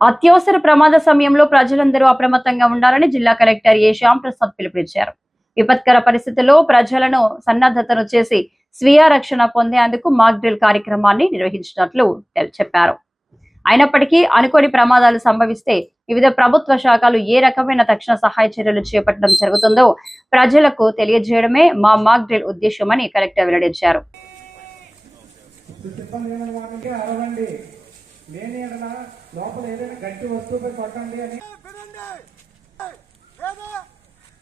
అత్యవసర ప్రమాద సమయంలో ప్రజలందరూ అప్రమత్తంగా ఉండాలని జిల్లా కలెక్టర్ ఏ శ్యామ్ ప్రసాద్ పిలుపునిచ్చారు. విపత్కర పరిస్థితుల్లో ప్రజలను సన్నద్ధతను చేసి స్వీయ రక్షణ పొందేందుకు మాక్ డ్రిల్ కార్యక్రమాన్ని నిర్వహించినట్లు చెప్పారు. అయినప్పటికీ అనుకోని ప్రమాదాలు సంభవిస్తే వివిధ ప్రభుత్వ శాఖలు ఏ రకమైన తక్షణ సహాయ చర్యలు చేపట్టడం జరుగుతుందో ప్రజలకు తెలియజేయడమే మా మాక్ డ్రిల్ ఉద్దేశమని కలెక్టర్ వెల్లడించారు. లేని ఎడల లోపల ఏదైనా గట్టి వస్తువుపై కొట్టండి అని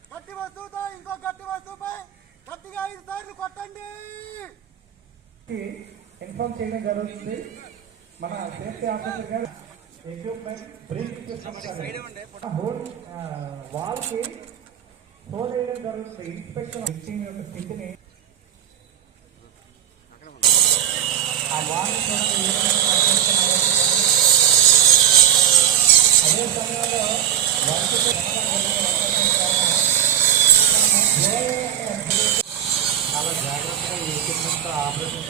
గట్టి వస్తువుతో ఇంకో గట్టి వస్తువుపై గట్టిగా ఐదు సార్లు కొట్టండి! ఇన్ఫార్మ్ చేయడం జరుగుతుంది. మన సేఫ్టీ ఆఫీసర్ గారు ఎక్విప్మెంట్ హోల్ వాల్కి హోల్ వేయడం జరుగుతుంది. ఇన్స్పెక్షన్ ఫిక్సింగ్ యొక్క స్థితిని ఆ వాల్ అదే సమయంలో వర్క్ చాలా జాగ్రత్తగా ఈ ఎక్విప్మెంట్ ఆపరేషన్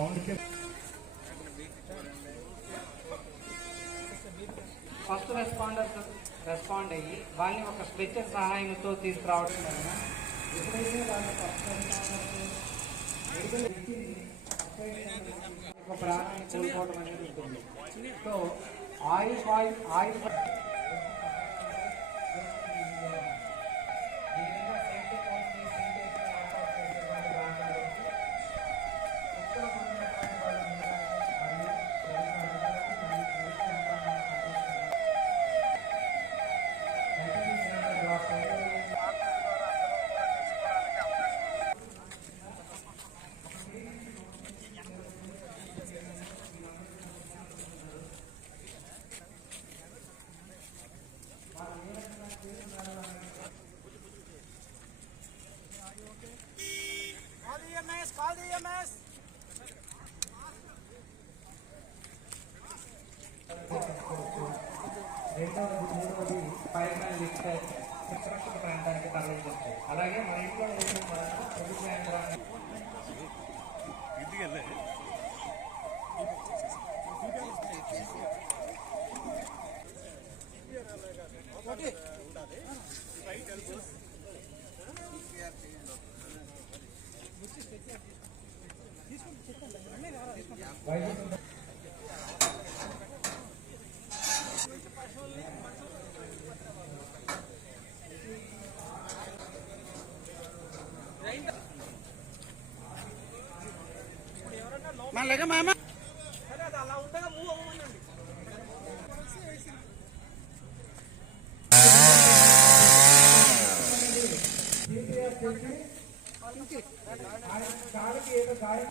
కొంచెం ఫస్ట్ రెస్పాండర్ రెస్పాండ్ అయ్యి వాళ్ళని ఒక స్ట్రెచ్చర్ సహాయంతో తీసుకురావడం వలన ఎప్పుడైతే ఫస్ట్ రెస్పాండర్స్ ప్రాణాన్ని కోల్పోవడం అనేది ఉంటుంది. So oil oil oil EMS call EMS రెండవది మూడవది పైన లిఫ్ట్ సురక్షిత ప్రాంతానికి తరలించాయి అలాగే మన ఇంట్లో వలన ప్రభుత్వ యంత్రాంగం మళ్ళీ మామ సరే అది అలా ఉండగా మూవ్ అవ్వమనండి ఆయన కాలికి ఏదో గాయం